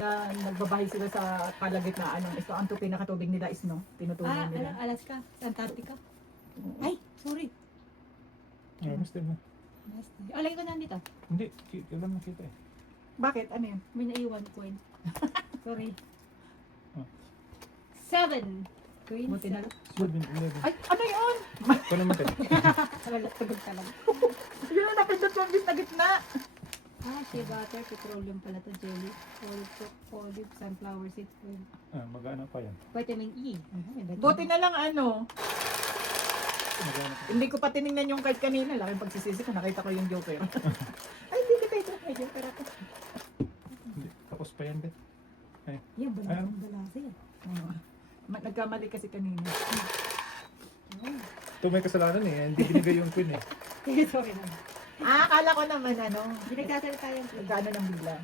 Nagbabahay sila sa kalagitnaan ng ito. Ang pinakatubig nila is no, tinutunan nila. Alaska, Antarctica. Ay, sorry. Ay, gusto mo. Alay ko na dito. Hindi, kailan makita eh. Bakit? Ano yun? May naiwan coin. Sorry. Oh. 7. Queen. Buti na lang. 7-11. Ay, ano yun? Ito naman tayo. Wala, tugod ka lang. Yun ang napindot mo na gitna. Shea butter, petroleum pala to, jelly, olive, sunflower seeds, oil. Mag-ano pa yan. Vitamin E. Buti na lang ano. Mag-ano pa. Hindi ko pa tinignan yung card kanina. Laking pagsisisi ko, nakita ko yung joker. Ay, hindi kita ito. May joker ako. Hindi, tapos pa yan, Bet. Yan, balasa yan. Nagkamali kasi kanina. Ito may kasalanan eh. Hindi binigay yung queen eh. Sorry na. Akala ko naman ano. Hindi nagsasalita yung Nagkano ng bilang.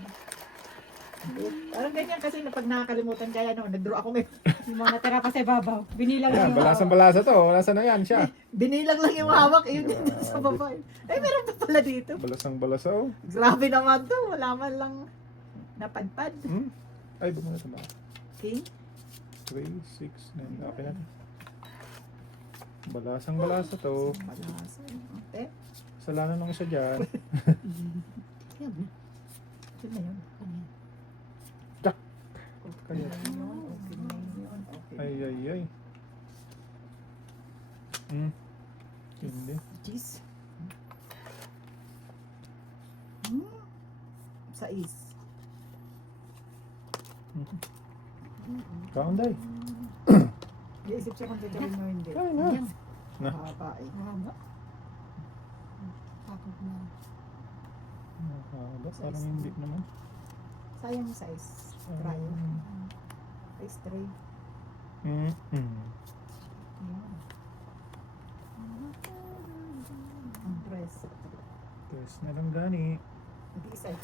Parang ganyan kasi na pag nakakalimutan kaya no, nag-draw ako ngayon. yung mga natira pa sa ibabaw. Binilang Yan, lang. balasang-balasa to. Nasa na yan siya. Binilang lang yung hawak, yun din sa baba. Ay, meron pa pala dito. Balasang-balasa oh. Grabe naman to, wala man lang napadpad. Ay, bumuna ito ba? King? 3, 6, 9. Okay na. Balasang-balasa to. Malasa. Okay. Kasalanan ng isa dyan. Yan. Yun na yun. Dak! Okay Kaya. na yun. Okay na yun. Okay. Ay, ay, ay. Hindi. Jeez. Sais. Kaunday. Iisip siya kung titawin mo hindi. Ay na. Yan. Na. Mahaba eh. Mahaba. Pakog na. Nakakada. Parang hindi naman. Sayang yung size. Try. Size 3. Mm-mm. Ayan. Ang press. Yes, na lang gani. Hindi isa eh.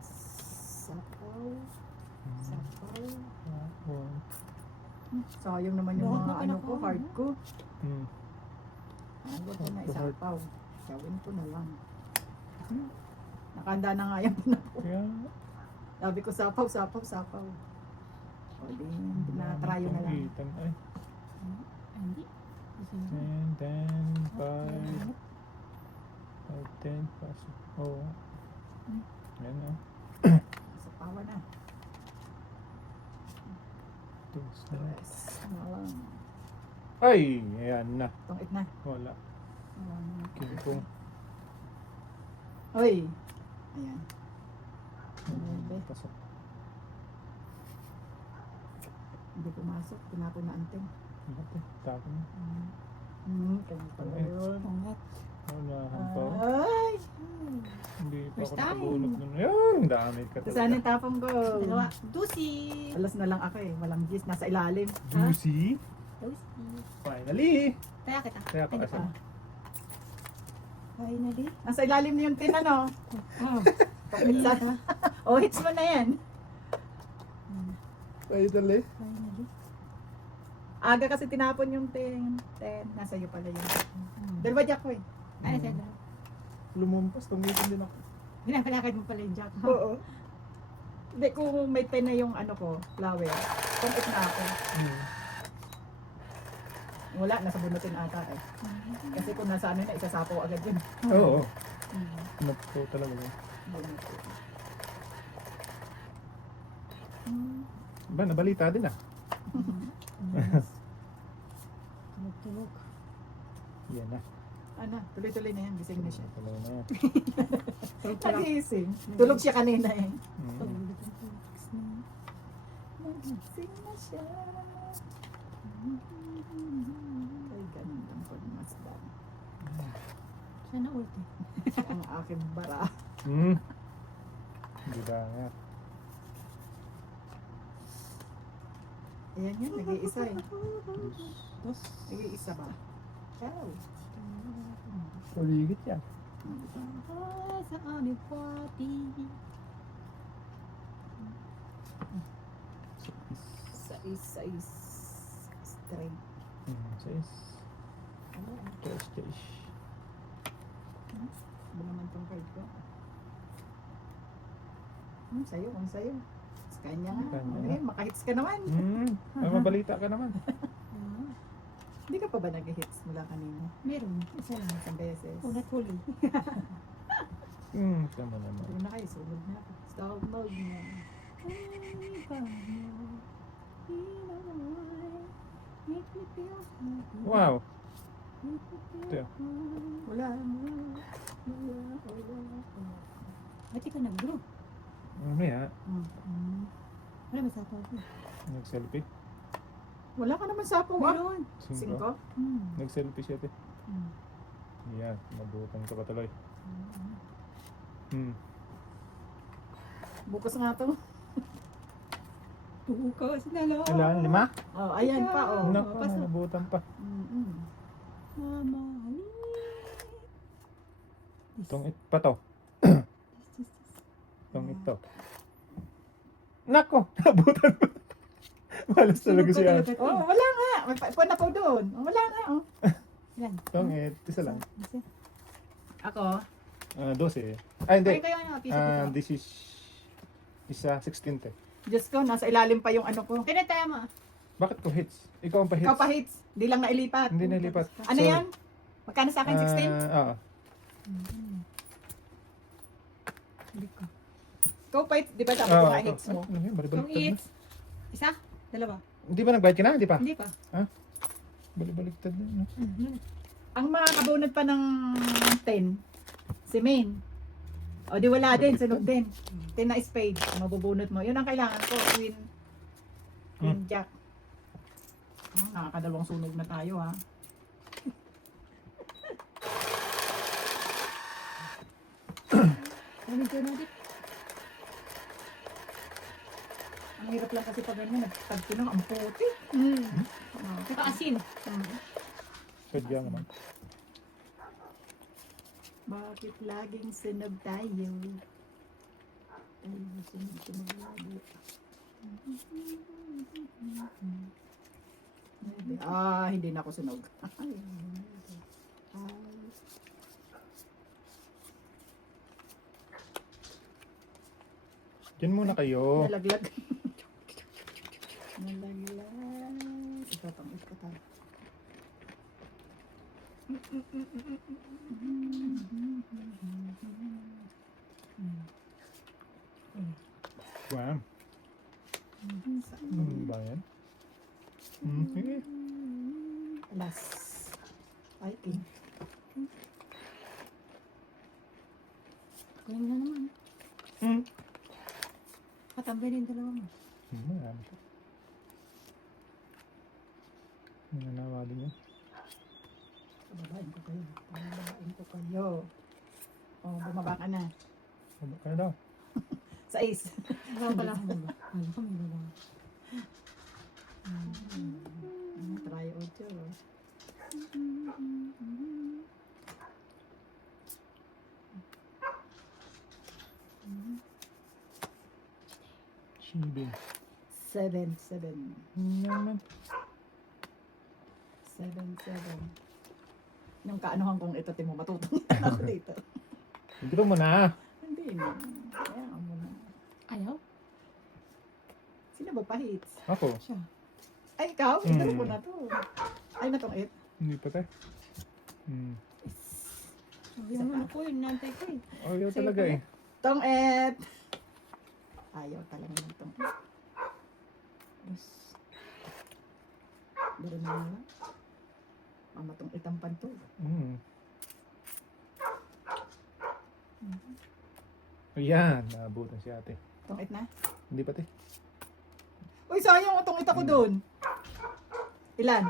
Sapaw. Sapaw. Sayang naman yung Bakit mga na ano ko, pinakaon, hard ko. Mm. Ano ko na Hard. isapaw. Gawin ko na lang. Nakanda na nga yan po na po. Kaya, Sabi ko sapaw, sapaw, sapaw. O di, na-try na lang. Itan, ay. Hindi. 10, 10, 5, 10, pasok. Oo. Yan na. Sapawan na. Yes, na. Yes. Ano lang. Ay! Ayan na. Tungit na. Wala. Kingkong. Uy! Ayan. Nuebe. Pasok. Hindi pumasok. Tinapon na anting. Ate, tapon na. Kaya pala yun. Pangat. Wala kang pa. Ay! Hindi pa First ako time. nakabunot nun. Yan! Dami ka Saan talaga. yung tapong ko? Dalawa. Dusi. Alas na lang ako eh. Walang gis. Nasa ilalim. Juicy! Dusi. Finally! Kaya kita. Kaya pa Hindi kasi. pa. Finally. Nasa ilalim na yung tin ano. Oh, hits mo na yan. Finally? Finally. Aga kasi tinapon yung 10. Nasa iyo pala yun. Dalawa jack ko eh. Ay, sada. Lumumpas, tumitin din ako. Pinapalakad mo pala yung jack. Oo. Hindi, kung may 10 na yung ano ko, flower, kumpit na ako. Wala, nasa bunutin ata eh. Kasi kung nasa ano na, isasapaw agad yun. Oo. Napko talaga yun. Ba, nabalita din ah. Tulog-tulog. Yan na. Ano, tuloy-tuloy na yan, gising na siya. Tuloy na yan. Nagising. Tulog siya kanina eh. Nagising na siya. Ay, ganun lang po ng masdan. Sana ulti. Ang aking bara. Hindi ba nga. Ayan yun, nag-iisa eh. Dos. Nag-iisa ba? Oh. Paligid yan. Sa aming party. Sais, straight. Says. Chase. Ba naman tong card ko? Sa'yo, kung sa'yo. Sa kanya nga. Kanya. Ano yun, makahits ka naman. Ay, mabalita ka naman. Hindi ka pa ba nag-hits mula kanina? Meron. Isa lang. Isang beses. Ulat huli. Tama naman. Hindi na kayo, sulod na ako. Stop mode na. Wow. Ito. Wala. Ba't di ka nag-grow? Mamaya, Wala ba sa ako? nag-selfie. Wala ka naman sapong. Meron. 5? Nag-selfie siya, te. Yan, mabutan ka pa tuloy. Bukas nga to. Bukas na lang. Ilan? 5? Oh, ayan pa, oh. Naku, pasok. nabutan pa. Mama. Itong pa to. Itong ito. Nako, nabutan pa. Malas talaga siya. Oh, wala nga. May na po doon. Oh, wala nga, oh. Yan. Itong isa lang. Ako? 12. Ay, hindi. Ay, kayo ano, piso-piso. This is isa 16, te. Diyos ko, nasa ilalim pa yung ano ko. Tinataya mo. Bakit ko hits? Ikaw ang pa-hits. Ikaw pa hits. Hindi lang nailipat. Hindi nalipat. Ano yan? Magkano sa akin? 16? Oo. Ikaw pa hits. Di ba dapat Oo, na hits mo? Ano yun? Kung Balibaliktad na. eats. Isa? Dalawa? Hindi ba nagbayad ka na? Hindi pa? Hindi pa. Balibaliktad na. No? Ang mga kabunod pa ng 10, si Main. O di wala din, sunog din. 10 na spade, mabubunot mo. Yun ang kailangan ko, Queen Jack. Oh, nakakadalawang sunog na tayo, ha. Ano ka na dit? Ang hirap lang kasi pag ganyan, nagtagtinong, ang puti. Oh, Saka asin. Sadya naman. bakit laging sunog tayo? Ay, sunog lagi. Hindi na ako sunog. Ay. Diyan muna kayo. Nalaglag. Nalaglag. Ipapangit ko tayo. Wow. Ba yan? Sige. Last. Ay, pink. Kunin mo na naman. Katambay din dalawa mo. Marami siya. Nananawa din yan. Bababain ko kayo. Bababain ko kayo. Oh, bumaba ka na. Ano daw? Sa ace. Dalawa pala. Ano ko may dalawa. Try 8. Chibi. 7. Naman. 7. Yung kaanuhan kong ito, timo matutungin ako dito. Hindi pa muna. Hindi na. Kaya mo na. Ayaw? Sino ba pa-hits? Ako. Siya. Ay, ikaw? Ito ko na to. Ay, na tong 8. Hindi pa tayo. Ayaw mo na ko yun. Nantay ko eh. Ayaw Sa'yo talaga pala. eh. Tong 8. Ayaw talaga ng tong 8. Yes. Daro na lang. Mama tong itampan to. Ayan, naabutan si ate. Tong 8 na. Hindi pa te. Uy, sayang itong 8 ko doon. Ilan?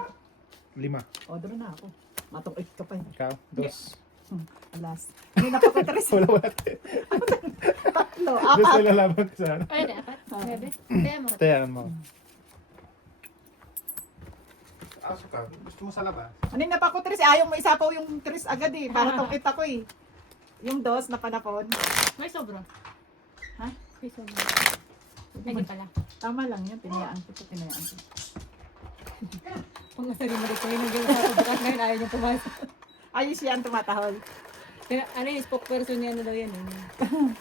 5. O, doon na ako. Matong 8 ka pa eh. Ikaw? 2. Alas. Hindi nakapatris. Wala te. 3, 4. Dos na lalaban ka sa ano. Pwede, apat. Bebe. Kaya mo. Tayan mo. Aso ka, gusto mo sa labas? Ano yung napakutris? Ayaw mo isapaw yung tris agad eh. Para tong 8 ako eh. Yung 2 na panapon. May sobra. Ha? May sobra. Ay, di pala. Tama lang yun. Tinayaan ko. Pang asari mo rin kayo nang gano'n sa bukas ngayon, ayaw niyang pumasok. Ayos yan, tumatahol. Kaya, ano yung spokesperson niya na daw yan.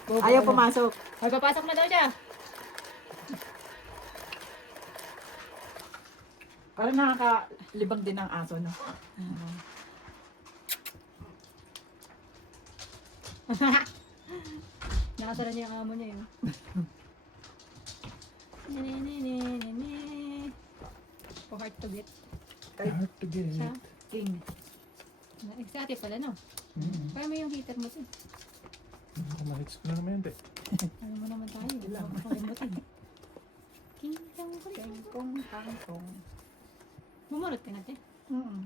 Bobo Ayaw na. pumasok. Ay, papasok na daw siya. Parang nakakalibang din ang aso, no? Nakasara niya ang amo niya yun. O hard to get. Hard to get. Siya. King. Exotic pala, no? Kaya mo yung heater mo, sin. Mahits ko na naman yun, te. Ano mo naman tayo? Ilang. Makalimutin. King kong Kengkong, kangkong. Bumurot ka natin. Mm.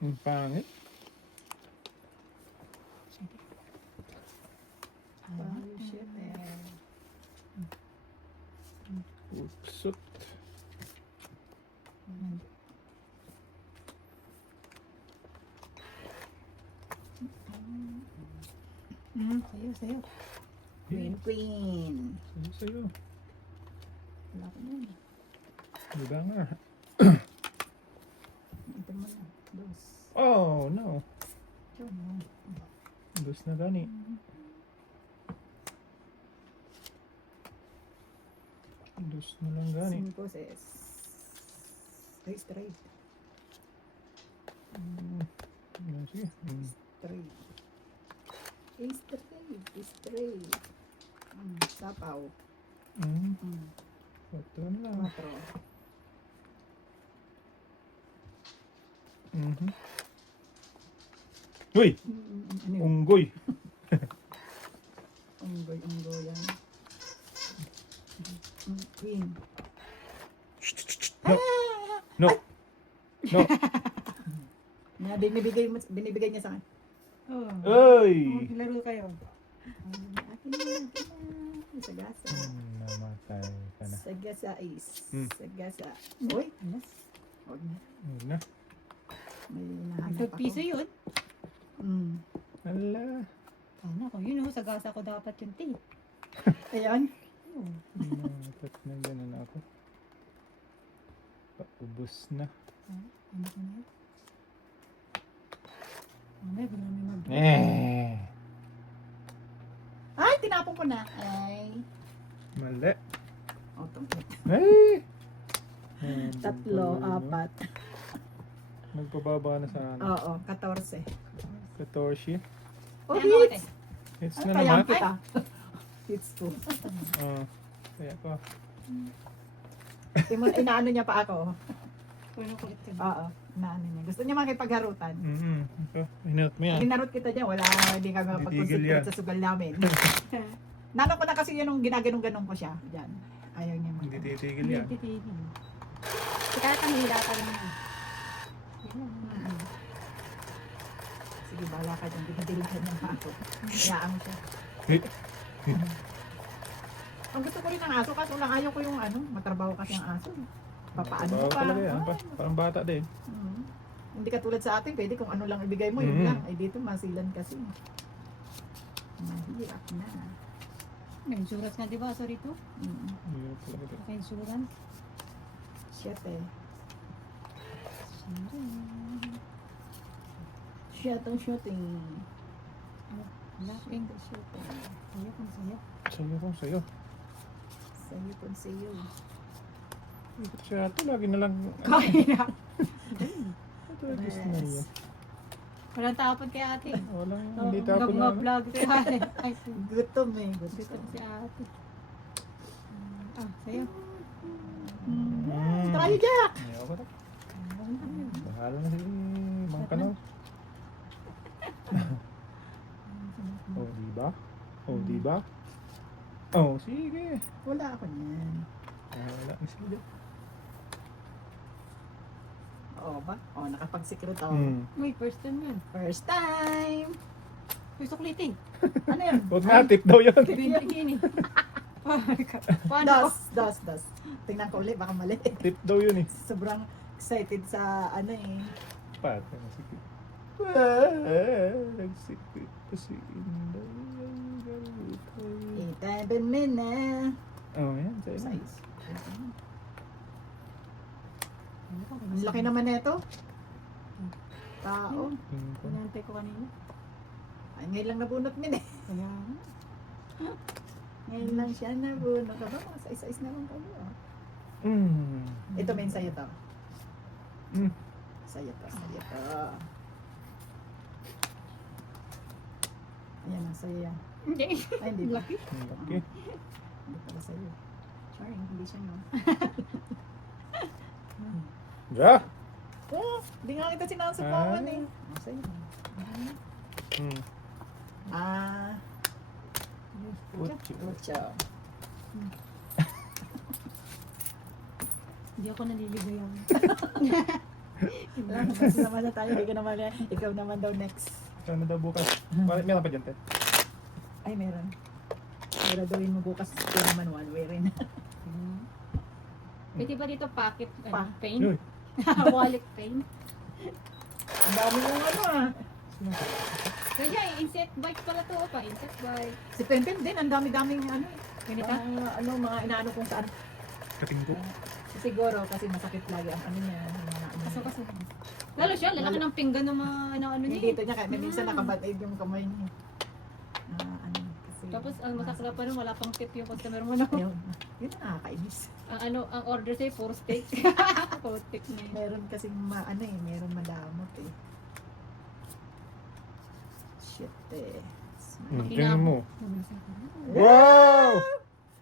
Ang pangit. Oh, shit, eh. Upsot. Sa'yo, sa'yo. Queen, queen. Sa'yo, sa'yo. Wala ko na yun. Diba nga? Ito mo na. Dos. Oh, no. Yun. Dos na gani. Dos na lang gani. Cinco, ses. Ay, straight. Sige. Straight. Straight. Straight. Sapaw. Ito na lang. Quatro. Uy! Ano yun? Unggoy! Unggoy, unggoy yan. Queen. No! No! Na binibigay niya sa akin. Oh. Uy! Laro kayo. Akin na. Sagasa. Namatay ka na. Sagasa is. Hmm. Sagasa. Uy. Huwag na. Huwag na. May nahanap ako. Piso yun. Ala! Ano ko, yun sa gasa ko dapat yung tea. Ayan. Dapat na ganun ako. Paubos na. Ano ko na yun? Mamaya, bigla may mag- Ay, tinapon ko na. Ay. Mali. O, Ay! tatlo, apat. Nagpababa na sa ano. Oo, 14. 14. Oh, Kaya ako, hits. Hits Ano na kaya naman. kita? Hits ko. Kaya pa. Inaano niya pa ako. Puno kulit ka. Oo, inaano niya. Gusto niya makipagharutan. Ito, hinot mo yan. Hinarot kita dyan, wala, hindi kami Titigil mapag-concentrate yan. sa sugal namin. Nanong ko na kasi yun nung ginaganong-ganong ko siya. Diyan. Ayaw niya Hindi mag- titigil Hindi yan. titigil. Kaya kang hirapan naman. Sige, bahala ka dyan. Binabilihan niya pa ako. Hayaan mo siya. Hit. Ang gusto ko rin ng aso, kaso lang ayaw ko yung ano, matrabaho kasi ang aso. Papaano Trabaho mo pa? talaga yan. Ay, Parang bata din. Hindi katulad sa atin, pwede kung ano lang ibigay mo, yun Mhm. lang. Ay dito, masilan kasi. Mahirap na. May insurance nga, di ba? Sorry to. Hirap talaga ito. Naka-insurance. Shit eh. Shooting. Laughing. Shooting. Ayaw kong sayo. Sa'yo kung sa'yo. Sa'yo kung sa'yo. Ikot siya ito. Lagi na lang. Kain na. Ito, gusto na niya. Walang tapon kay ate. Walang, hindi tapon na. Vlog kay ate. Ay, Gutom eh. gusto Gutom. si ate. Sayo. Tayo, Jack! Ayaw ko na. Bahala na si Mang Kanaw. Oh, diba? Oh, diba? Oh, sige. Wala ako niyan. Wala na sila. Oo ba? Oo, nakapag-secret ako. Uy, first time yun. First time! Uy, sukliting. Ano yun? Huwag na, tip daw yun. Bibigini. Paano ko? Dos. Tingnan ko ulit, baka mali. Tip daw yun eh. Sobrang excited sa ano eh. Pat, nagsikip. Nagsikip pa si Inday. 7 minutes. Oh, yan. Sa'yo. Size. Ang laki naman nito. Tao. Pinantay ko kanina. Ay, ngayon lang nabunot min eh. Kaya, Ngayon lang siya nabunot. Aba, mga size-size naman kayo. Ah. Ito, men, sa'yo to. Mm. Sa'yo to, sa'yo to. Ayan na, sa'yo yan. hindi. Ay, hindi ba? Laki. Ang laki. Hindi pala sa'yo. Sorry, hindi siya no. Ja! Oh, hindi nga kita sinasupawan eh. Oh, sa'yo. Ah, Uchi. mucho. Hindi ako naliligayaw. Wala, mas naman na tayo. Hindi ka naman yan. Ikaw naman daw next. Saan na daw bukas? Meron pa dyan, te? Ay, meron. Pero gawin mo bukas. Ito naman one way rin. Pwede ba dito pocket Pa. paint? Uy. Wallet paint? Ang dami yung ano ah. Kaya insect bike pala to pa. Insect bike. Si Pempem din, ang dami-daming ano eh. Ganito? Mga inaano kung saan. Katingko. Siguro kasi masakit lagi ang ano niya. Yung mga ano. Kaso. Lalo siya, lalaki ng pinggan ng mga ano Yung niya. dito niya, kaya minsan nakabad-aid yung kamay niya. Ano, kasi. Tapos ang masakla pa nun, wala pang tip yung customer mo. No? Ayun. Yun ang nakakainis. Ang order sa'yo, puro steak. Puro steak na yun. Meron kasing ano eh, meron madamot eh. Shit eh. Tingnan mo. Yan Wow!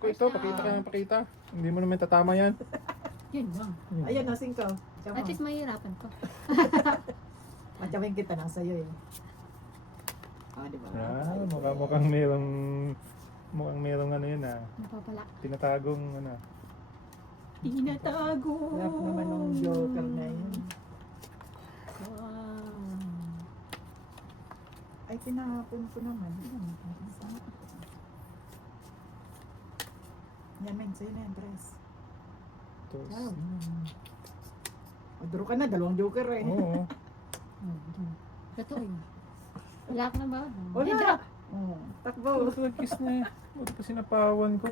Ito, pakita. Hindi mo naman tatama yan. lang. Ayun, nasing ko. At least mahirapan ko. Matyamin kita na sa'yo eh. Ah, di ba? Mukhang merong ano yun ah. Napapala. Tinatagong ano. Tinatago. Sarap naman ng joker na yun. Wow. Ay, tinahapon ko naman. Yan, men. Sa'yo na yan, Tres. Tapos, Wow. Draw ka na, dalawang joker eh. oo. Totoo yun. Wala ka na ba? Wala. Oh, takbo. Kiss na eh. Buti pa sinapawan ko.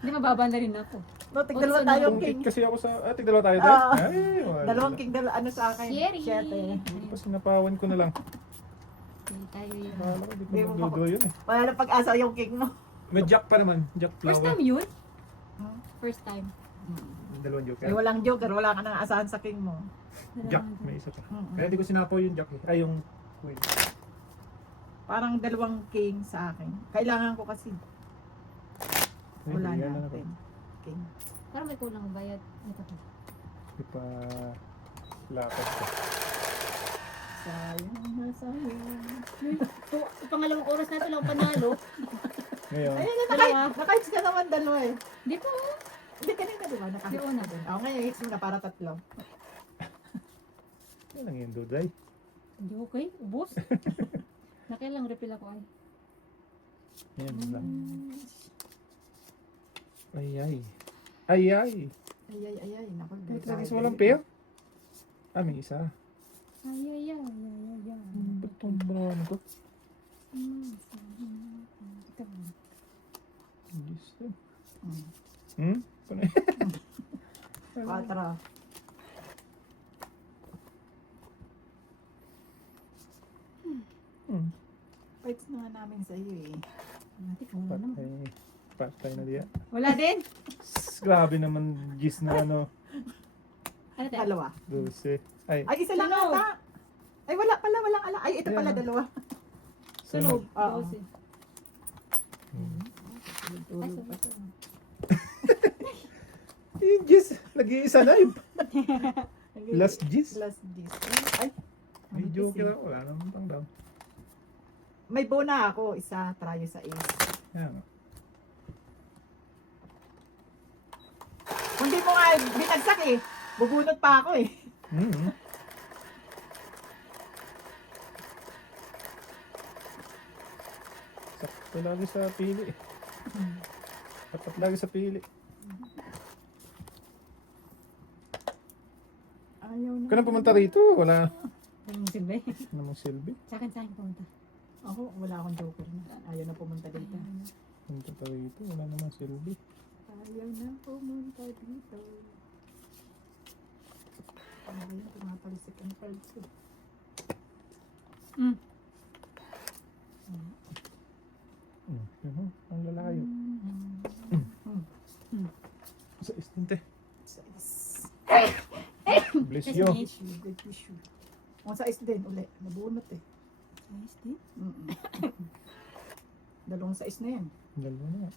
Hindi mababa na rin ako. No, tigdalawa tayong Tungkit king. kasi ako sa... tigdalawa tayo tayo? Ah. Ay, wala. Dalawang king, ano sa akin? Sherry. Siyete. Buti pa sinapawan ko na lang. Hindi tayo yun. Akala ko di Hindi ko mo magdudraw yun eh. Wala na pag-asa yung king mo. May jack pa naman. Jack First flower. time yun? Hmm? First time. Dalawang joker. Ay, walang joker. Wala ka nang asahan sa king mo. Jack. May isa pa. Mm-mm. Kaya di ko sinapaw yung jack eh. Ay, yung queen. Parang dalawang king sa akin. Kailangan ko kasi. Ay, Wala yan na natin. King. Parang may kulang bayad. Ito to. Di pa... Lapad ko. Sayang na sayang. Pangalawang oras na ito lang panalo. Ngayon, Ayun na, Dalawa. naka-hits ka naman dalawa eh. Di po. Hindi kanina diba? Naka-hits Yung una. ka din. Ako ngayon, hits mo na para tatlo. yan lang yung duday. Hindi okay. Ubus. Nakailang refill ako ay. Yan lang. Ay, ay. Ay, ay. Ay. Naku, Ito lagi sa walang pair? Ah, may isa. Ay. Ba't itong barawan ko? Ito. Gusto. Hmm. Ano? 4. Fights na nga namin sa iyo eh. Natik, wala naman. Patay na diya. Wala din. Grabe naman gis na ano. Ano tayo? Dalawa. 12. Ay, Ay, isa lang Sunog. ata. Ay, wala pala, walang ala. Ay, ito Ayan, pala, ah. dalawa. Sunog. Oo. 12. Ay, sunog. yung gis. Nag-iisa na yun. Last gis. Last gis. Ay, May manipis joker eh. ako. Wala naman pang down. May bona ako, isa, trayo sa ace. Yan. Kung di mo nga binagsak eh, bubunot pa ako eh. Mm-hmm. Sakto lagi sa pili. Tapat lagi sa pili. Ayaw na. Kaya pumunta rito. Wala Anong silbi? namang silbi. Sa akin pumunta. Ako, wala akong joker na. Ayaw na pumunta dito. Punta pa rito. Wala naman silbi. Ayaw na pumunta dito. Ano ba yun? Tumapalisik ang cards ko. Mm. Yun ho. Ang lalayo. Sa istinte. Bless you. Ang sa is din, uli. Nabunot eh. Ayos din. Dalawang sa is na yan. Dalawa na.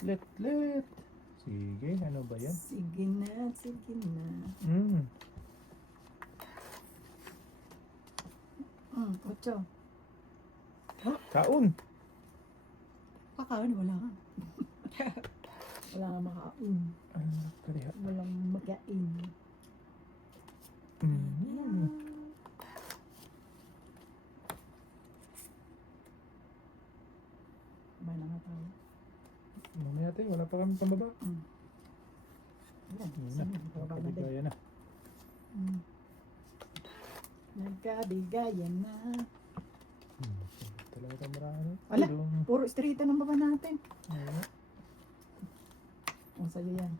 Let. Sige, ano ba yan? Sige na, sige na. Ocho. Kaon. Kakaon, wala ka. Wala nga makain. Kaliha. Walang makain. Kumain na nga tayo. Mamaya tayo, wala pa kami pambaba. Yan, Yun na, sige, bababa na din. nakabigayan na. Nagkabigayan na. Talaga marami. Wala. Tulong. Puro straight ang baba natin. Ayun. Ang sa'yo yan.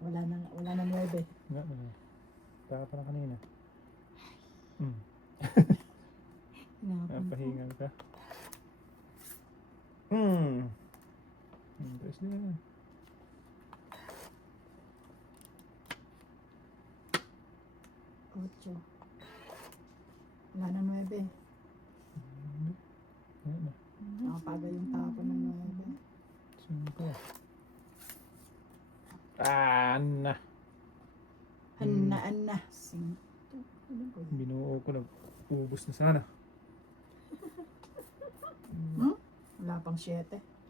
Wala na 9. Nga, taka pa na kanina. Napahingal ka. Tapos na yan. Ocho. Wala na 9. Ayan na. Nakapaga yung tapo ng 9. 5. Na. Ana. 5. Ano ba yun? Binuo ko na. Ubus na sana. Wala pang 7.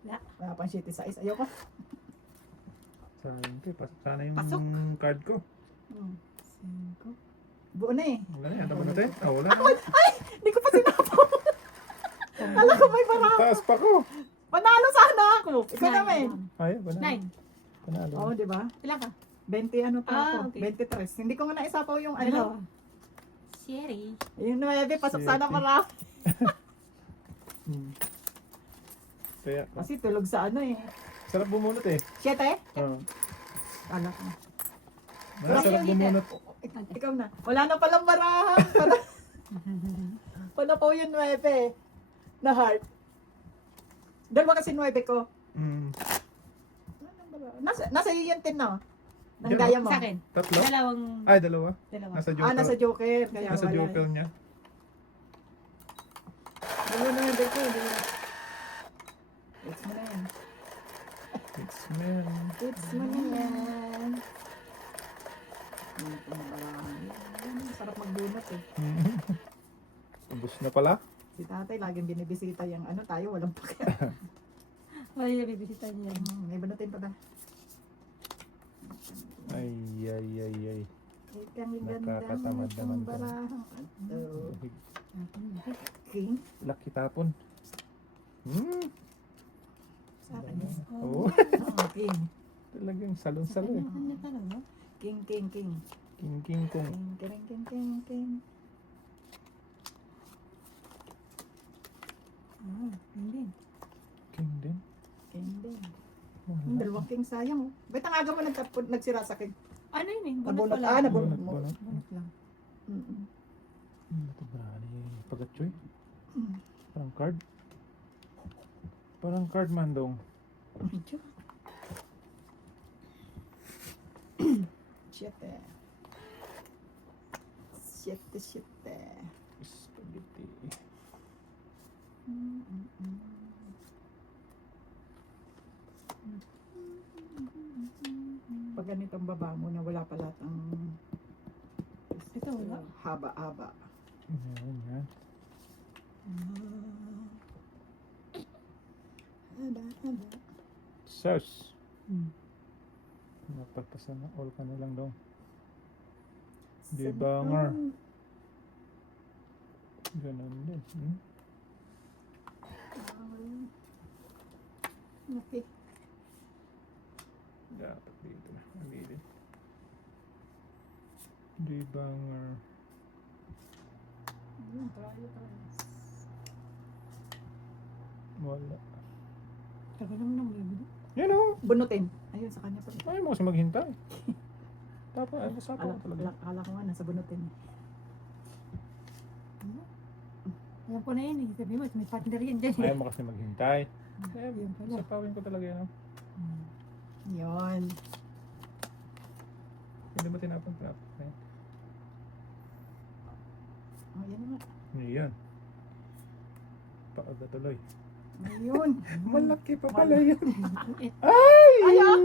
Wala. Wala pang 7 sa is. Ayoko. Sayang ko. Sana yung Pasok. card ko. 5. Buo na eh. Wala na yan. Tama na tayo. Wala na. Hindi ko pa sinapaw. Kala ko may parang. Taas pa ko. Panalo sana ako. Ikaw naman. Ay, panalo. 9. Panalo. Oo, di ba? Ilan ka? 20 ano pa ako. okay. 23. Hindi ko nga naisapaw yung Dalawa. ano. Sherry. Yung 9, pasok sana Siete. marami. Kaya, Kasi tulog sa ano eh. sarap bumunot eh. 7? Oo. Kala ko. Sarap bumunot. Ikaw na. Wala na palang barahan. Paano po yung 9 na heart? Dalawa kasi 9 ko. Nasa iyo yung 10 na. Nang Yan, gaya mo. Sa akin. Tatlo? Dalawang. Ay, dalawa. Dalawa. Nasa joker. Nasa joker. Kaya Nasa wala. joker niya. Dalawa na yung ko. It's mo na yan. It's man. It's mo na yan. Sarap magbunot eh. Ubus na pala. Si tatay laging binibisita yung ano tayo. Walang pake. Wala yung bibisita niya. May banutin pa ba? Ay. Ikang ganda Nakakatamad naman ng ka. barahang ato. King? Laki tapon. Sa akin yun. Oo. King. Talagang salon-salo eh. Ano talaga? King. King kong. King. Hindi. King din. King din. Wala. Dalawang king sayang oh. Ba't ang aga mo nagsira sa king? Ano yun eh? Nabunot. Bunot pala. Nabunot mo. Bunot. Bunot lang. Ito ba? Pagatchoy? Parang card. Parang card man dong. Medyo. Siete. Spaghetti. Pag ganitong baba mo na wala pala ang Ito wala. haba-haba. Yan. Haba-haba. Sauce. Napagpasa na all ka na lang daw. Di banger. Ganun din. Okay. Dapat dito na. Aminin. Di banger. Yun, try. Wala. Tagal naman nang bibili. Yan o. Bunutin. Ayun, sa kanya pa. Ayaw mo kasi maghintay. Tapos, ay, basta Ala, ako talaga. ala ko nga, nasa bunutin. Alam ko na yun eh. Sabi mo, may partner yan dyan. Ayaw mo kasi maghintay. Yun pala. Sapawin ko talaga yan. Yun. Hindi mo tinapon. Oh, yan nga. Yan. Paaga tuloy. Ayun. Malaki pa pala yan. Ayaw!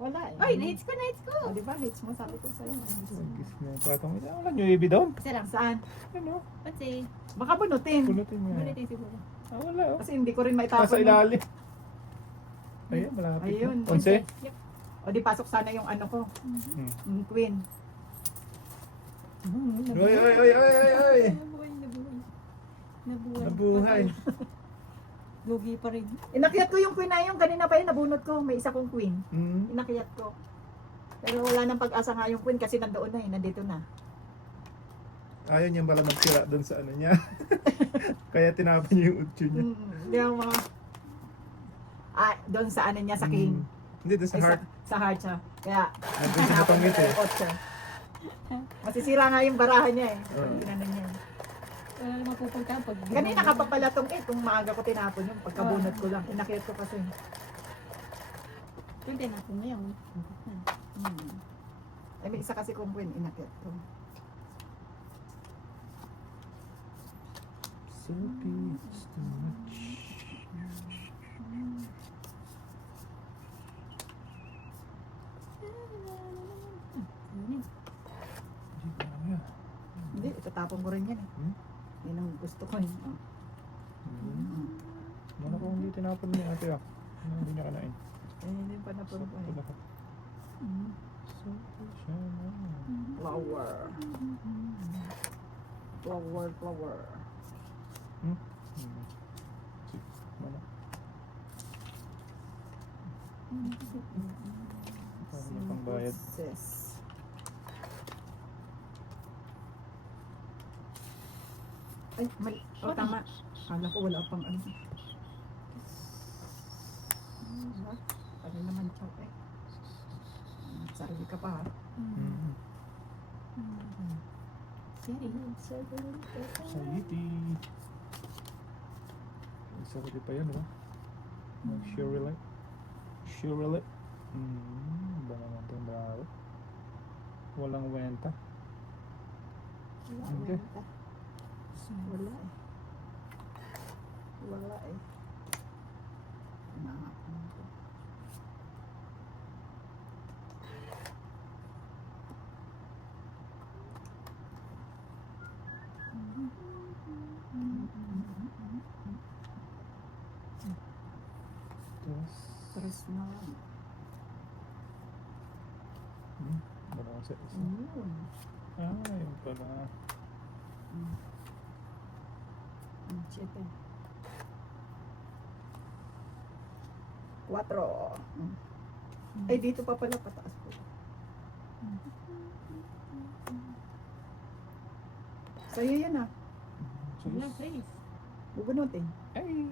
Wala eh. Ay, na-hits ko. O, di ba? Hits mo, sabi ko sa'yo. Gis na yung patong ito. Wala nyo ibig doon. Isa lang. Saan? Ano? Kasi, Baka bunutin. Pulutin mo. ulitin siguro. Wala oh. Kasi hindi ko rin maitapon. Nasa ilalim. Ayun, malapit. Ayun. na. Onse? Yep. O, di pasok sana yung ano ko. Hmm. Yung queen. Oy, oy, oy, oy, oy, oy. Nabuhay. Nabuhay. Lugi pa rin. Inakyat ko yung queen na yun. Kanina pa yun, nabunot ko. May isa kong queen. Hmm. Inakyat ko. Pero wala nang pag-asa nga yung queen kasi nandoon na eh. Nandito na. Ayaw niya pala magtira doon sa ano niya. Kaya tinapon niya yung utso niya. Hindi ako mga... doon sa ano niya, sa king. Hindi, doon sa Ay, heart. Sa heart siya. Kaya, Nandun sa matangit eh. kotse. Masisira nga yung barahan niya eh. Oo. Ginano niya. Wala naman pupunta pag... Kanina ka pa pala itong kung maaga ko tinapon yung pagkabunot ko lang. Inakyat ko kasi. Pwede na ako ngayon. Ay, may isa kasi kong queen, inakyat ko. Sophie, it's too much. Hindi, itatapon ko rin yan eh. Yan ang gusto ko eh. Oh. Ano kung hindi tinapon niya ate ah? Ano hindi niya kanain? Hindi pa napuro ko eh. Sophie siya na. Flower. Flower. Sige, mana? Paano na pang bayad? Sis. Ay, mali. Oh, tama. Kala ko wala pang ano. Ano naman chok eh. Sarili ka pa ha. Saiti. Sarili pa yan, diba? Shirley. Ba naman itong bago? Walang wenta. Hindi. Wala eh. Wala eh. Nakakapon ko. Tres na lang. Wala kasi isa. Ayun. Yun pala. Siete. 4. Ay, dito pa pala pataas po. Sa'yo yan ah. Wala, please. Bubunutin. Ay!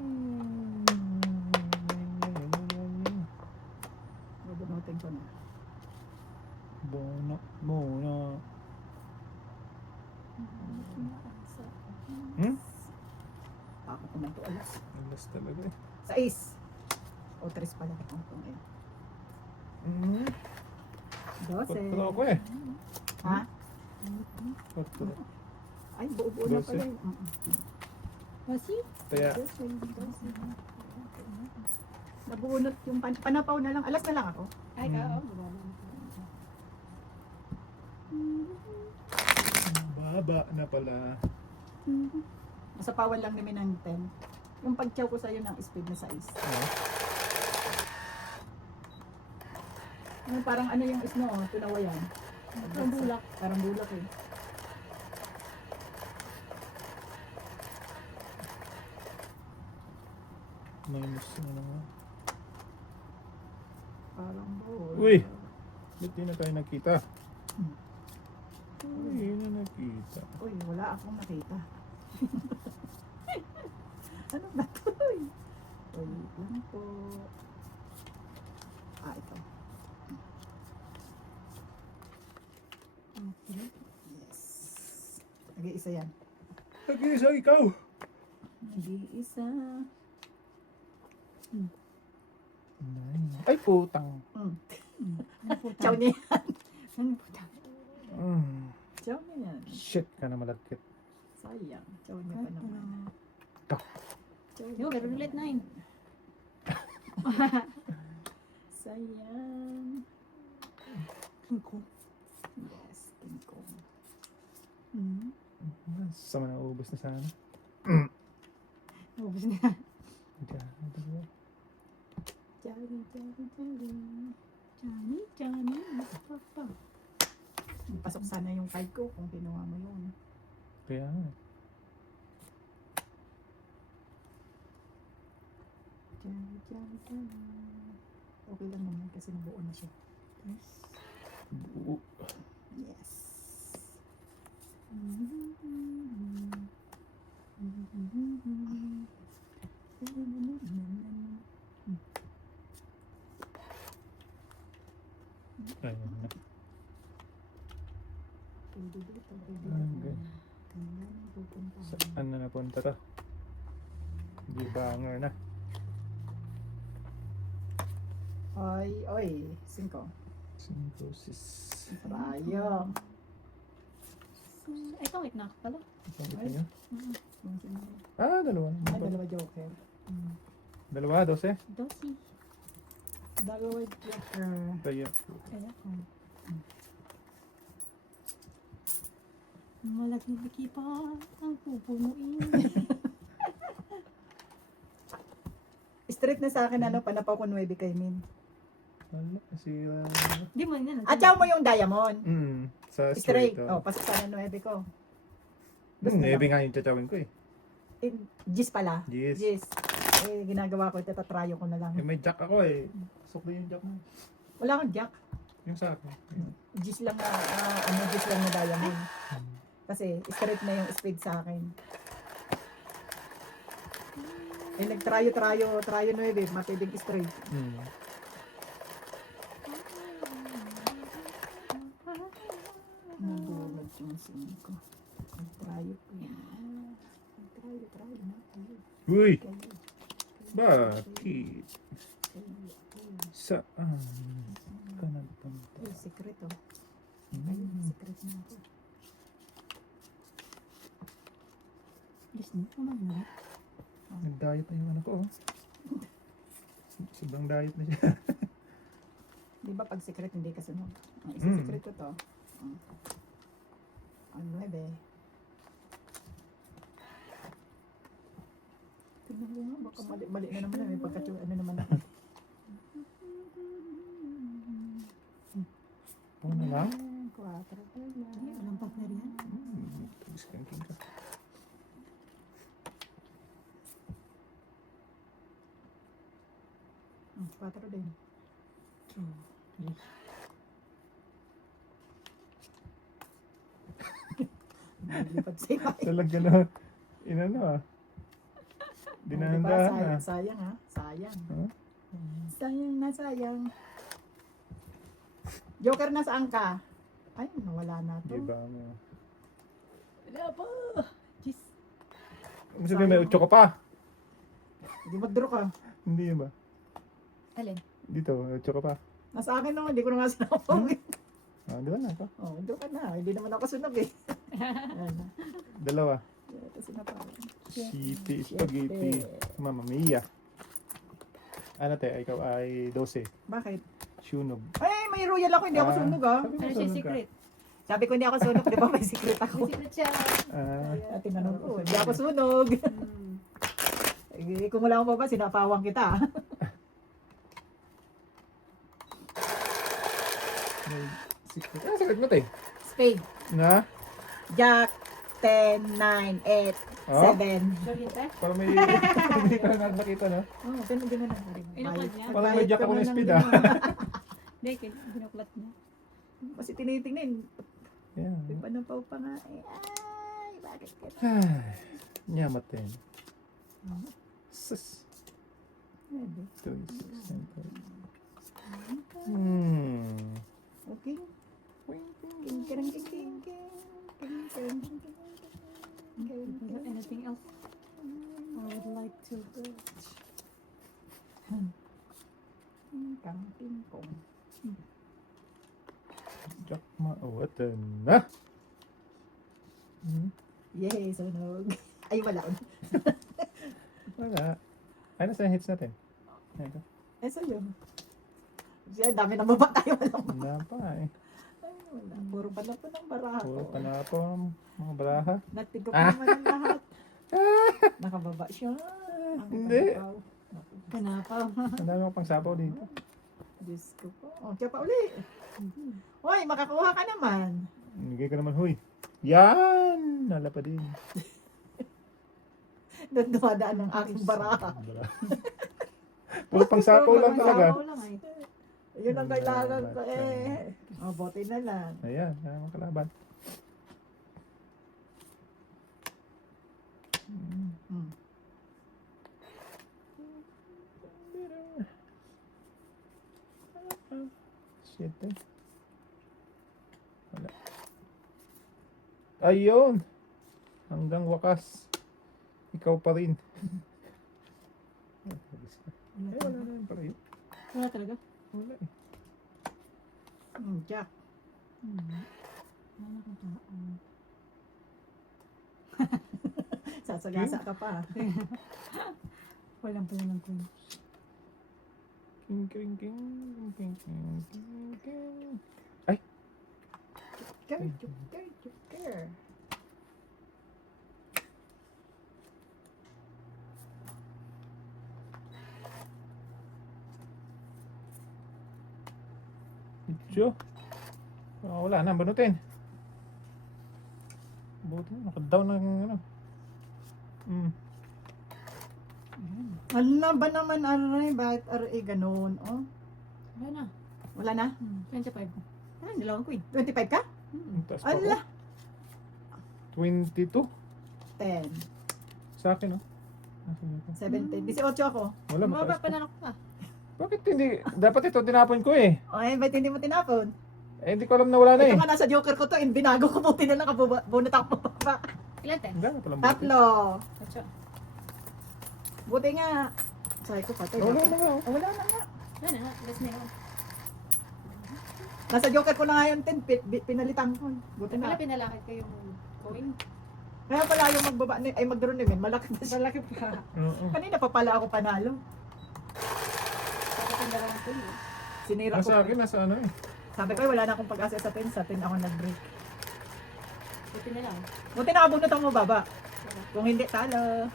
Bubunutin ko na. Bono. Takot naman to alas. Alas talaga eh. 6. O, 3 pala. O, kung eh. 12. Patro ako eh. Ha? Patro. Ay, buo-buo na 12. pala. yun. Masi? Kaya, Nabunot yung panapaw na lang. Alas na lang ako. Ay, oo. baba na pala. Masapawan lang namin ng 10. Yung pag-chow ko sa'yo ng speed na 6. Yung parang ano yung isno, oh, tunawayan. Parang bulak. Parang bulak eh. Minus na naman. Parang bulak. Uy! Ba't di na tayo nakita? Uy, yun na nakita. Uy, wala akong nakita. Ano ba to? Uy, lang po. Ito. Okay. Yes. Nag-iisa yan. Nag-iisa ikaw. Nag-iisa. Ay, putang. Ano po Chow niya yan. Ano po ta? Chow niya yan. Shit ka na malagkit. Sayang. Chow niya pa naman. Chow Yo, niya pero pa ulit naman. 9. Sayang. King Kong. Yes, King Kong. Sama na ubos na sana. Ubus na. Johnny, Johnny, Johnny. Johnny. Papa. Pasok sana yung 5 ko kung ginawa mo yun. Kaya nga. Johnny, Johnny, Johnny. Okay lang naman kasi nabuo na siya. Yes. Buo. Yes. Ayun na. Pwede dito, pwede Okay. dito. Kailan ang pupunta? Saan na napunta to? Di banger na. Oy, oy. 5. Symbiosis. Sayang. Ito, wait na pala. Isang ito nyo? Mm. Ah, dalawa. Ay, dalawa joker. Dalawa, 12. Dosi. Dalawa joker. Kaya. Kaya ko. Malaki pa ang pupunuin. Straight na sa akin, ano, panapaw ko 9 kay Min. Wala, nasira. Di mo yan. Atsaw mo yung diamond. Sa Straight. straight. Oh, pasok sana 9 ko. Nebe nga yung tsatawin ko eh. Gis pala. Yes. Gis. Eh, ginagawa ko, tatatrayo ko na lang. Eh, may jack ako eh. Pasok na yung jack mo. Wala kang jack. Yung sa akin. Gis lang na, gis lang na diamond. Kasi straight na yung speed sa akin. Eh, nagtrayo 9, matibig straight. Nagulat yung 5. Nagtrayo ko yan. Nagtrayo na. Uy! Kayo. Bakit? Kayo. Saan ka nagpunta? Ay, secret oh. Ay, secret na ako. Yes, no? Ano na? Nag-diet na yung ano ko. Oh. Sobrang diet na siya. Di ba pag secret hindi ka sunod? Ang isa secret ko to. Ang 9. Tingnan mo nga, baka mali na naman. May pagkatyo, ano naman ako. Ano na lang? 4 pa lang. Walang partner yan. Skanking ka. Hmm, 4 din. 2, 3. Nalipad sa'yo. Talaga na. Inano ah. Dinahandahan Diba? ah. Sayang ha? Sayang. Huh? Sayang na sayang. Joker, nasaan ka? Ay, nawala na to. Diba mo? Wala pa. Jeez. Ano sabihin, may 8 ka pa? Hindi mag-draw ka. Hindi ba? Alin? Dito, 8 ka pa. Nasa akin naman, hindi ko na nga sinapawin. Ah, di ba na ito? Oh, draw ka na. Hindi naman ako sunog eh. Ayan na. Dalawa. Ito sinapawin. City, spaghetti, Mamma Mia. Ano te, ikaw ay 12. Bakit? Sunog. Ay, may royal ako. Hindi ako sunog ah. Sabi mo, Ano siya sunog ka. secret? Sabi ko hindi ako sunog. Di ba may secret ako? May secret siya. Ah, Tinanong ko, hindi ako sunog. Hmm. Eh, kung wala akong baba, sinapawang kita. may secret. Ah, secret mo te. Spade. Na? Jack, 10, 9, 8, Oh? 7. Sure yun, te? Para may hindi ka na nakita na. Oh, pero hindi mo na. Inuklat niya? Parang may jack ako ng speed ah. Hindi, binuklat niya. Kasi tinitingnan. Yan. May panampaw pa nga eh. Ay, bakit ka na? Ay, nyamatin. Sus. Pwede. 2, 6, 10. Okay. King, king, king, king, king. King, king, king, king, king. Is there anything else I would like to do? King, kang, king, kong. Jack maawatan na. Yay, sunog. Ay, wala. Wala. Ay, nasa yung hits natin. Ito. Eh, sa'yo. Siya, dami na baba tayo. Walang baba. Wala pa eh. Ay, wala. Puro pala po ng baraha Puro ko. panapo ang mga baraha. Natigop Ah. naman ang lahat. Nakababa siya. Ang Hindi. panapaw. Naku, Panapaw. Ang dami ko pang sapaw dito. Diyos ko po. O, kaya pa uli. Hoy, makakuha ka naman. Nigay ka naman, huy. Yan! Nala pa din. Doon dumadaan ang aking baraha. Puro pang sapaw lang talaga. Panapaw lang eh. Yun ang kailangan ko eh. O, bote na lang. Ayan, yan ang kalaban. Hmm. Shit eh. Wala. Ayun! Hanggang wakas. Ikaw pa rin. Wala na yun pala yun. Wala talaga. Wala eh. Jack. Wala kang tao. Sasagasa ka pa. Walang pala ng coin. King, king, king, king, king, king, king. Joker. Medyo. Wala na, banutin. Buti na, naka-down ng ano. Ano ba naman, Aray? Bakit Aray ganun? Oh, Wala na. wala na? 25. Ah, dalawang queen. 25 ka? Ang taas pa Ala! ko. 22. 10, Sa akin, oh. Nasaan ito? 17, 18 ako. Wala, Mababa mataas pa pa. na ako pa. Bakit hindi? Dapat ito tinapon ko eh. Okay, ba't hindi mo tinapon? Eh, hindi ko alam na wala na eh. Ito nga nasa joker ko to, binago ko buti na lang bunot ako pa. Ilan 10? Ang gano'n palang buti. Tatlo. Ocho. Buti nga. Sabi ko patay. Wala na nga, oh. Oh, wala na nga. Wala na. Last na yun. Nasa joker ko na nga yung 10, pinalitan ko. Buti Wala na. pinalakit ko yung coin. Kaya pala yung magbaba, ay magdaro na yun, malaki na siya. Malaki pa. Oo. Kanina pa pala ako panalo. Bakit yung dalawang coin eh? Sinira Nasa ko. akin, nasa ano eh. Sabi ko, wala na akong pag-asa sa 10. Sa 10 ako nag-break. Buti na lang. Buti nakabunot ang mababa. Kung hindi, talo.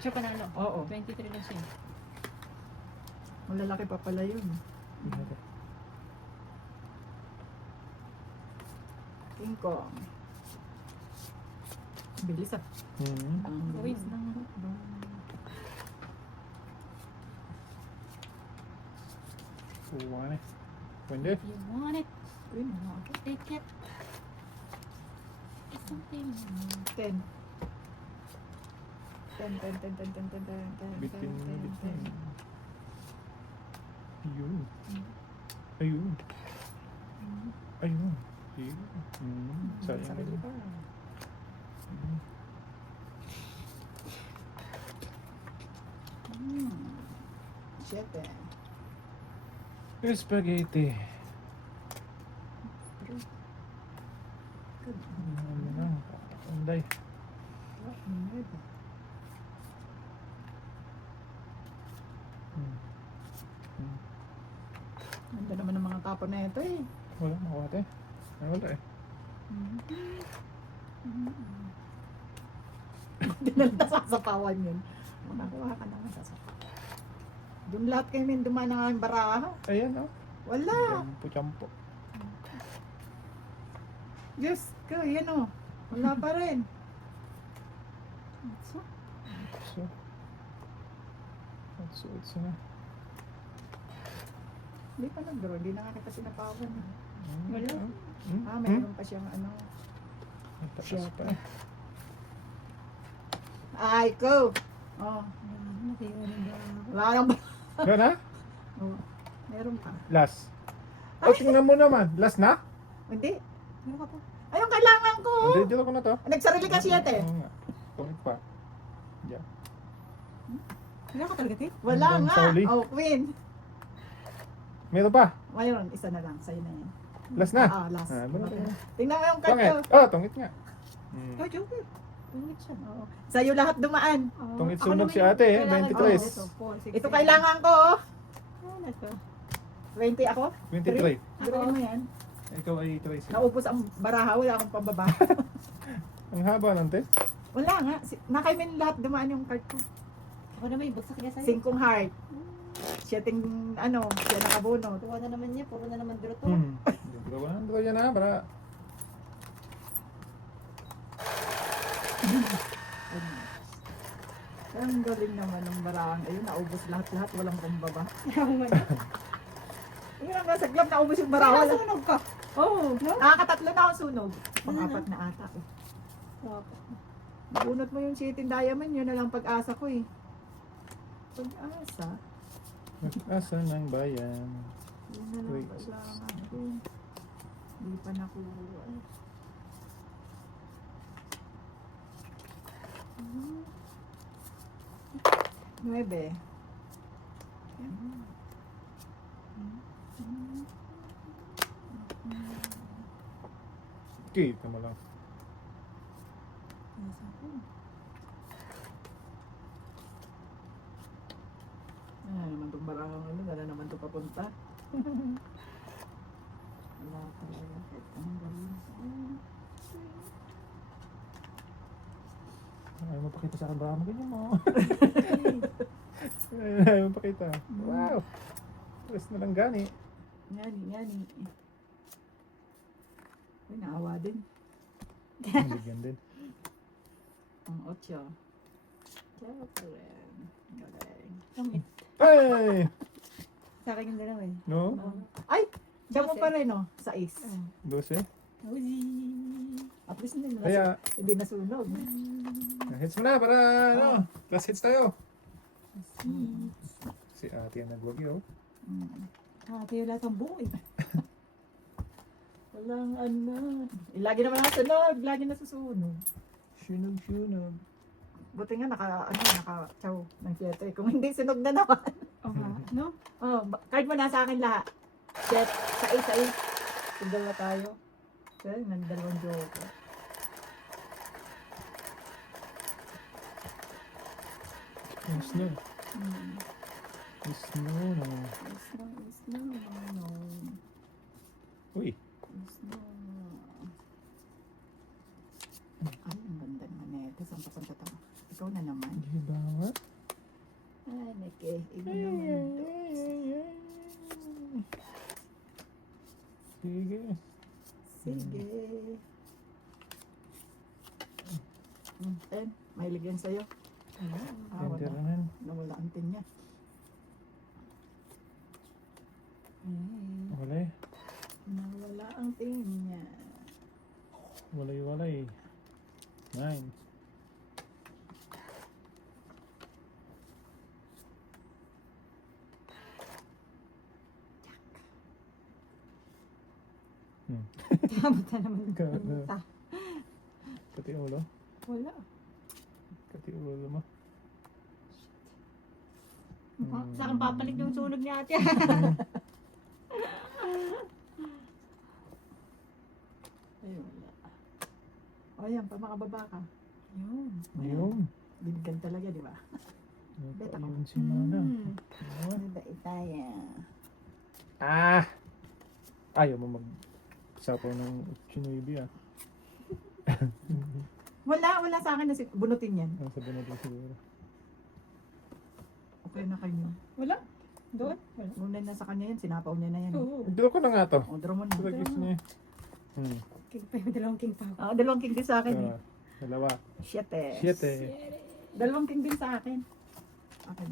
Siya panalo. Oo. 23 lang siya. Malalaki pa pala yun. King Kong. Bilis ah. Ang Gawin. bilis ng hukbang. Uwan eh. Pwede. If you want it, Uy, mga ako. take it. It's something. 10. 10, 10, 10, 10, 10, 10, 10, 10, Bitin, 10, bitin. 10. Ayun. Ayun. Ayun. Ayun. Sayang Sarili yun. pa. Siyete. Spaghetti. Good. Ano na, anday. Nueve. Ganda naman ng mga kapon na ito eh. Wala, makawate. Ay, wala eh. Hindi na lang nasasapawan yun. Makakuha ka naman sasapawan. Doon lahat kayo min dumaan ng aming baraha. Ayan, oh. Wala. Champo-champo. Diyos ko, yan o. Wala pa rin. So, it's na. Hindi pa nag-draw. Hindi na nga kita sinapawan. Wala. Meron pa siyang ano. Taas Shit. pa. Ay, go! Oh, wala nang Yan na? oh, meron pa. Last. Oh, tingnan mo naman. Last na? Hindi. Meron ka pa. Ayun, kailangan ko. Hindi, dito ko na to. Nagsarili kasi yan eh. Oo nga. Tungit pa. Yeah. Meron ka talaga, Tit? Wala Hanggang nga. sa uli. Oh, Queen. Meron pa. Mayroon, isa na lang. Sa'yo na yan. Last na. Last. meron pa. Tingnan mo yung card Tungit. ko. Oh, tungit nga. Oh, joker. Tungit siya. Oo. Sa'yo lahat dumaan. Oh, Tungit ako sunog naman si yung ate, kailangan 23. ko. Ito, 4, 6, Ito kailangan ko. Oh. Ano to? 20 ako. 23. Drawin mo yan. Ikaw ay Tracy. Naubos ang baraha. Wala akong pambaba. Ang haba ng te. Wala nga. Nakaimin lahat dumaan yung card ko. Ako naman yung bagsak niya sa'yo. 5 heart. Siya siya nakabunot. Tuwa na naman niya. Puro na naman draw to. Draw yan na, para. Ang galing naman ng barahang. Ayun, naubos lahat-lahat. Walang pambaba. Ayun ang nasa glove, naubos yung baraha. Wala, Wala. sunog ka. Oo. Nakakatatlo na akong sunog. Pang-apat na ata eh. Bunot mo yung cheating diamond, yun na lang pag-asa ko eh. Pag-asa? Asa ng bayan. Yun na lang Wait. kailangan ko. Hindi pa nakuha. 9. Kita mo lang. Naman itong barahang ano, wala naman ito papunta. Wala talaga. Ang galing. Ayaw mo pakita sa akin, baka ganyan mo. Ayaw mo pakita. Wow. Tres na lang gani. Ngani. Uy, naawa din. Bigyan din. Ang 8. Catherine. Galing. Tungit. Ay! Sa akin yung dalawa eh. No? Ay! Diyan mo pa rin, no? 6. 12. Uzi. At least hindi na, Kaya, hindi nasunog. hits mo na para ano. Last hits tayo. Si ate ang nagwagi oh. Tayo lahat ang buo eh. Walang ano. Lagi naman nasunog. Lagi nasusunog. Sunog. Buti nga naka-chow ng 7. Kung hindi, sunog na naman. Oo nga. No? Oh, card mo na sa akin lahat. 7, 6. Sundal na tayo. Okay, nandalawang joker. Yung snow. Yung snow no. No. Uy. Ay, ang ganda naman nito. Saan ka to? Ikaw na naman. Di ba nga? Ay, nake. Iba naman to. Sige. Sige. 10. Mahilig yan sa'yo. Wala. Tenderanan. Nawala ang tin niya. Wala eh. Nawala ang tin niya. Walay. 9. Kamot na naman. Ganda. Kati ulo. Wala. Kati ulo mo. Sa akin papalig yung sunog ni ate. Ay, wala. O yan, pa makababa ka. Yun. Ayun. Binigyan talaga, di ba? Bet ako. Ayun si Mana. Nabait tayo. Ah! Ayaw mo mag-sapaw ng Chinoibi ah. Wala sa akin na bunutin yan. Ang sabi natin siguro. Okay na kayo. Wala. Doon? Wala. Muna na sa kanya yan, sinapaw niya na yan. Oo. Draw ko na nga to. O, draw mo na. Draw gusto niya. King pa yung dalawang king pa. Dalawang king din sa akin eh. Dalawa. 7. 7. Dalawang king din sa akin. Okay.